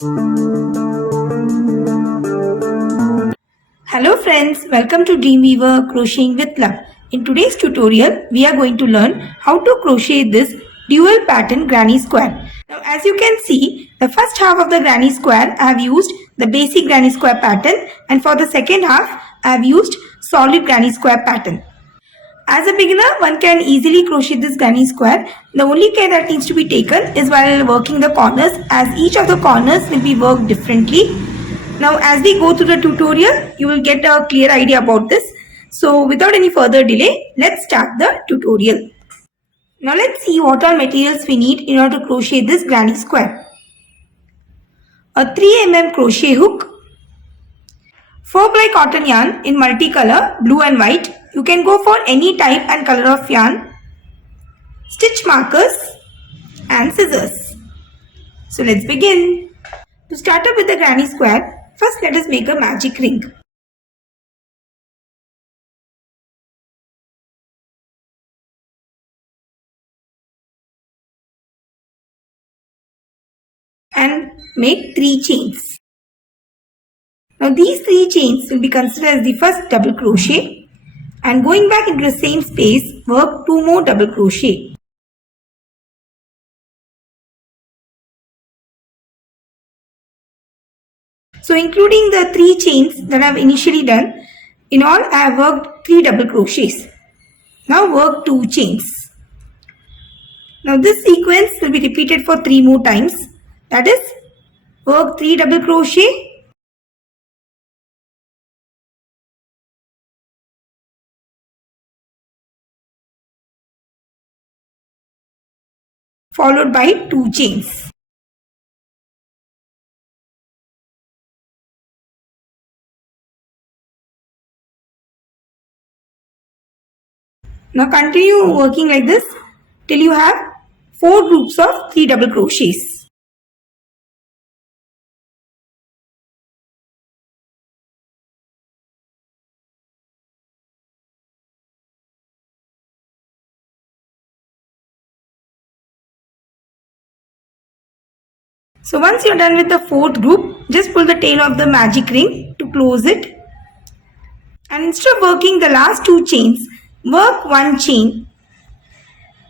Hello friends, welcome to Dreamweaver Crocheting with Love. In today's tutorial, we are going to learn how to crochet this dual pattern granny square. Now as you can see, the first half of the granny square I have used the basic granny square pattern, and for the second half I have used solid granny square pattern. As a beginner, one can easily crochet this granny square. The only care that needs to be taken is while working the corners, as each of the corners will be worked differently. Now as we go through the tutorial, you will get a clear idea about this. So without any further delay, let's start the tutorial. Now let's see what all materials we need in order to crochet this granny square. A 3 mm crochet hook, 4-ply cotton yarn in multicolor, blue and white. You can go for any type and color of yarn, stitch markers and scissors. So let's begin. To start up with the granny square, first let us make a magic ring. And make 3 chains. Now these 3 chains will be considered as the first double crochet, and going back into the same space, work 2 more double crochet. So including the 3 chains that I have initially done, in all I have worked 3 double crochets. Now work 2 chains. Now this sequence will be repeated for 3 more times. That is, work 3 double crochet, followed by 2 chains. Now continue working like this till you have 4 groups of 3 double crochets. So once you are done with the 4th group, just pull the tail of the magic ring to close it. And instead of working the last 2 chains, work 1 chain,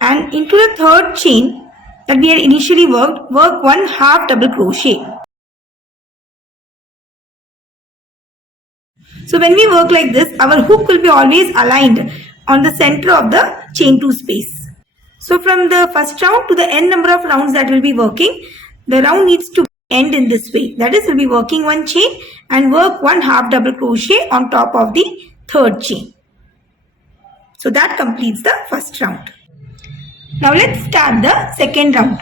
and into the 3rd chain that we had initially worked, work 1 half double crochet. So when we work like this, our hook will be always aligned on the center of the chain 2 space. So from the first round to the n number of rounds that we'll be working, the round needs to end in this way. That is, we'll be working 1 chain and work 1 half double crochet on top of the 3rd chain. So that completes the first round. Now let's start the 2nd round.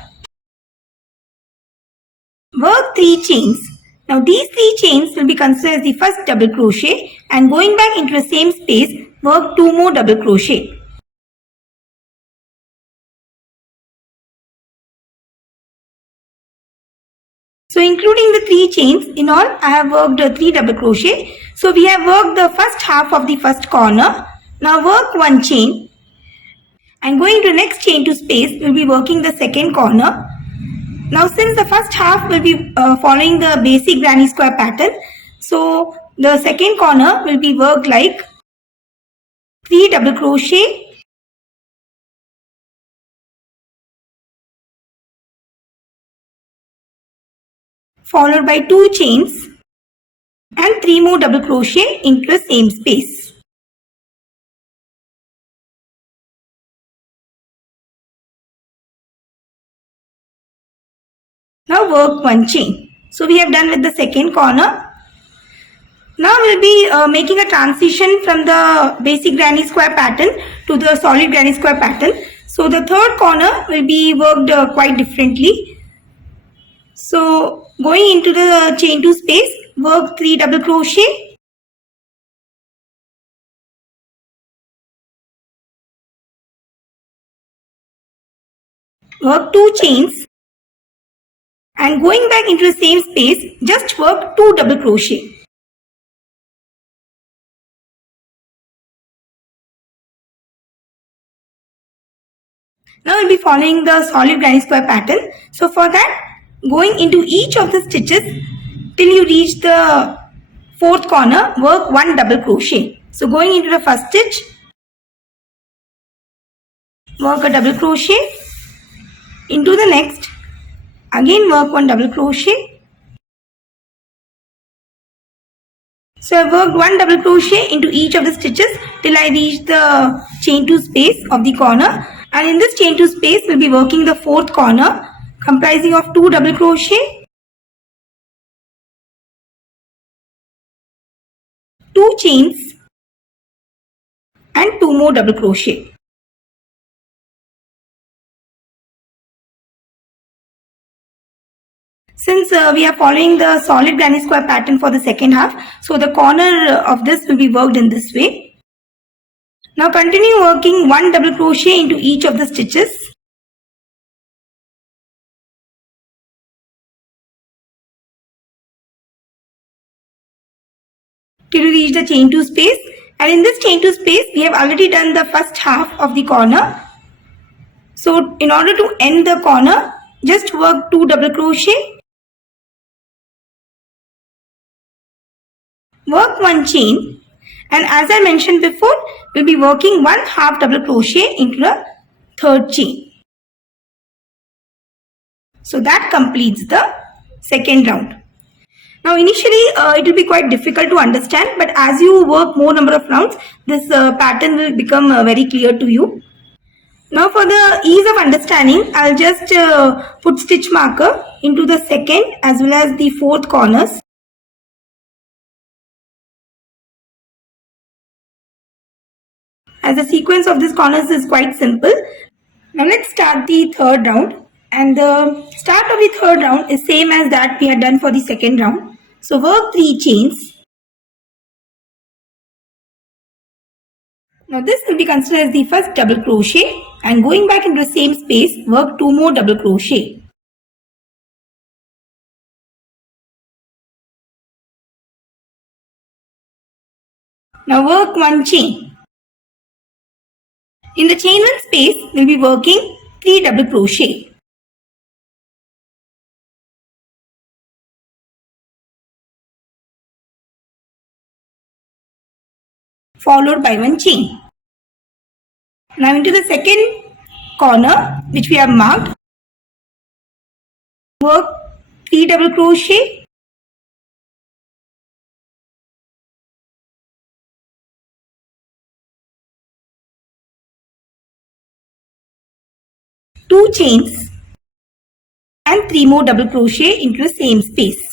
Work 3 chains. Now these 3 chains will be considered as the first double crochet, and going back into the same space, work 2 more double crochet. So including the 3 chains, in all I have worked 3 double crochet. So we have worked the first half of the first corner. Now work 1 chain, and going to the next chain 2 space, we will be working the 2nd corner. Now since the first half will be following the basic granny square pattern, so the 2nd corner will be worked like 3 double crochet, followed by 2 chains and 3 more double crochet into the same space. Now work 1 chain. So we have done with the 2nd corner. Now we'll be making a transition from the basic granny square pattern to the solid granny square pattern. So the 3rd corner will be worked quite differently. So going into the chain 2 space, work 3 double crochet, work 2 chains, and going back into the same space, just work 2 double crochet. Now we'll be following the solid granny square pattern. So for that, going into each of the stitches till you reach the fourth corner, work 1 double crochet. So going into the first stitch, work a double crochet, into the next, again work 1 double crochet. So I worked 1 double crochet into each of the stitches till I reach the chain 2 space of the corner, and in this chain 2 space we'll be working the fourth corner comprising of 2 double crochet, 2 chains and 2 more double crochet. Since we are following the solid granny square pattern for the second half, so the corner of this will be worked in this way. Now continue working 1 double crochet into each of the stitches. Till you reach the chain 2 space, and in this chain 2 space we have already done the first half of the corner. So in order to end the corner, just work 2 double crochet, work 1 chain, and as I mentioned before, we'll be working 1 half double crochet into the third chain. So that completes the second round. Now initially it will be quite difficult to understand, but as you work more number of rounds, this pattern will become very clear to you. Now for the ease of understanding, I'll just put stitch marker into the second as well as the fourth corners. As the sequence of these corners is quite simple. Now let's start the third round, and the start of the third round is same as that we had done for the second round. So work 3 chains. Now this will be considered as the first double crochet, and going back into the same space, work 2 more double crochet. Now work 1 chain. In the chain 1 space, we'll be working 3 double crochet. Followed by 1 chain. Now into the second corner which we have marked, work 3 double crochet, two chains and 3 more double crochet into the same space.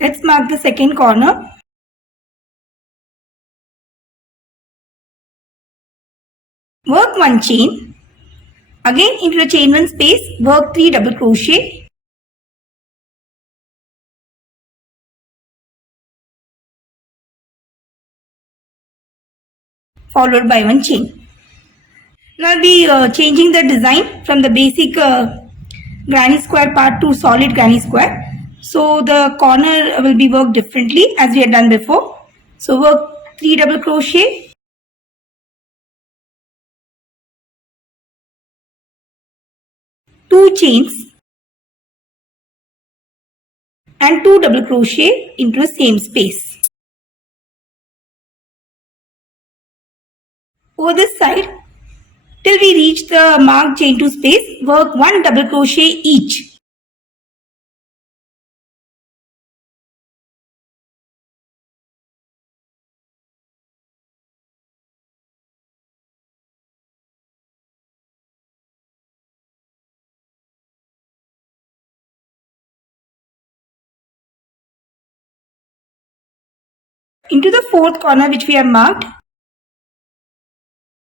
Let's mark the second corner. Work 1 chain. Again into the chain 1 space, work 3 double crochet. Followed by 1 chain. Now I'll be changing the design from the basic granny square part to solid granny square. So the corner will be worked differently as we had done before. So work 3 double crochet, two chains and 2 double crochet into the same space. Over this side, till we reach the marked chain 2 space, work 1 double crochet each. Into the fourth corner which we have marked,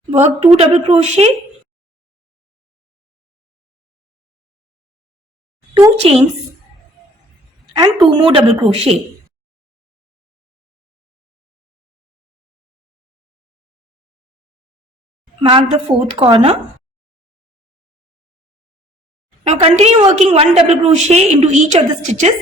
work 2 double crochet, 2 chains and 2 more double crochet. Mark the fourth corner. Now continue working 1 double crochet into each of the stitches.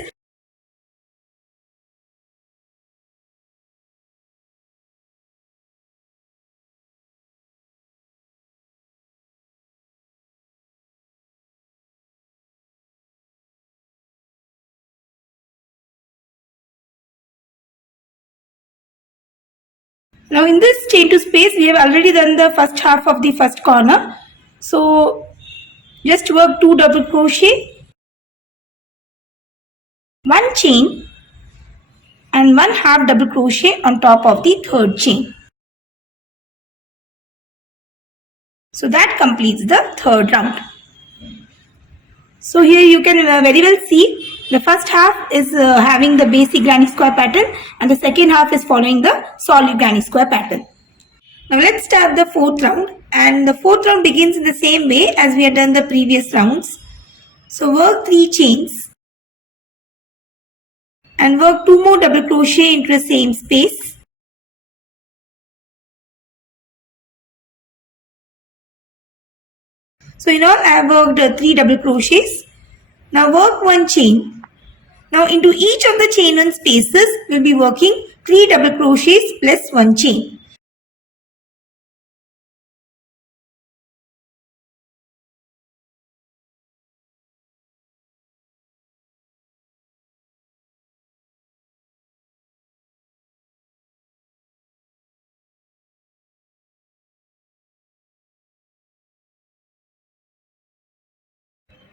Now in this chain to space, we have already done the first half of the first corner. So just work 2 double crochet, 1 chain and 1 half double crochet on top of the third chain. So that completes the third round. So here you can very well see the first half is having the basic granny square pattern and the second half is following the solid granny square pattern. Now let's start the fourth round, and the fourth round begins in the same way as we had done the previous rounds. So work 3 chains and work 2 more double crochet into the same space. So in all I have worked 3 double crochets. Now work 1 chain. Now into each of the chain 1 spaces we will be working 3 double crochets plus 1 chain.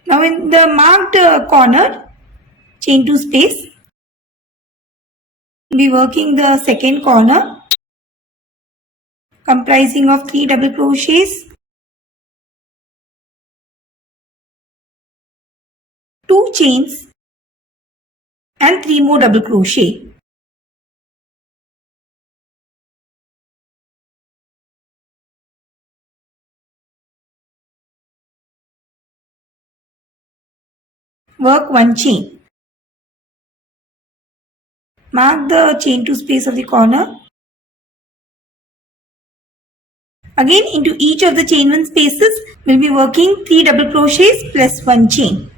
Now in the marked corner, chain 2 space, we'll be working the second corner comprising of 3 double crochets, 2 chains and 3 more double crochet. Work 1 chain. Mark the chain 2 space of the corner. Again into each of the chain 1 spaces we'll be working 3 double crochets plus 1 chain.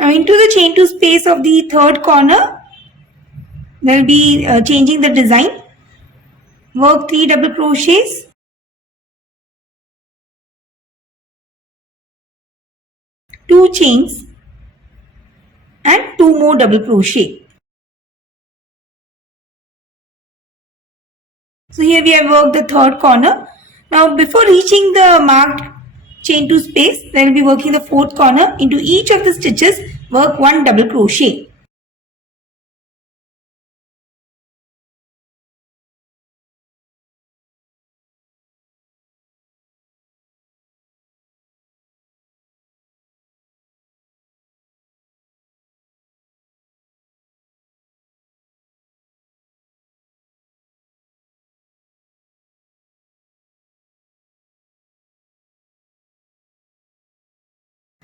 Now into the chain 2 space of the third corner we'll be changing the design. Work 3 double crochets, 2 chains and 2 more double crochet. So here we have worked the third corner. Now before reaching the marked chain 2 space, we will be working the fourth corner. Into each of the stitches work 1 double crochet.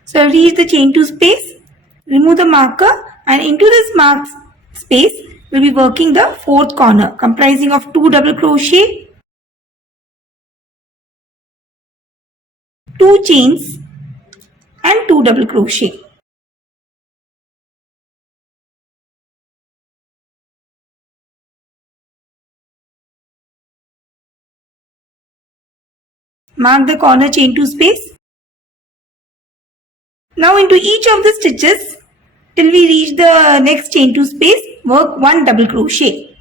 So reach the chain 2 space, remove the marker, and into this marked space we will be working the fourth corner comprising of 2 double crochet, 2 chains and 2 double crochet. Mark the corner chain 2 space. Now into each of the stitches till we reach the next chain 2 space, work 1 double crochet.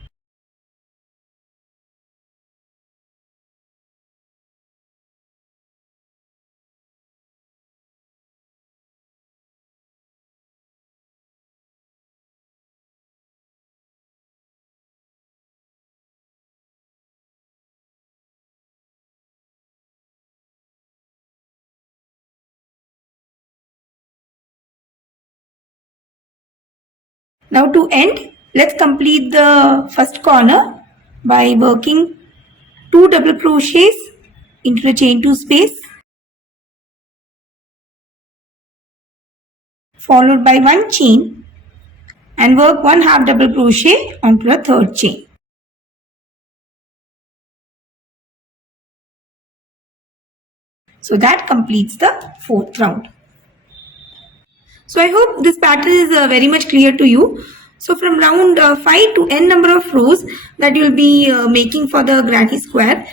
Now to end, let's complete the first corner by working 2 double crochets into the chain 2 space, followed by 1 chain and work 1 half double crochet onto the third chain. So that completes the fourth round. So I hope this pattern is very much clear to you. So from round 5 to n number of rows that you will be making for the granny square,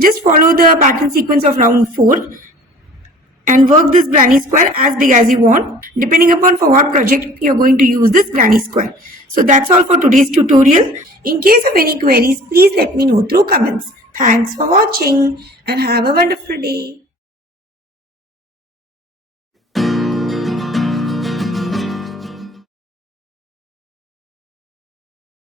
just follow the pattern sequence of round 4 and work this granny square as big as you want, depending upon for what project you're going to use this granny square. So that's all for today's tutorial. In case of any queries, please let me know through comments. Thanks for watching and have a wonderful day.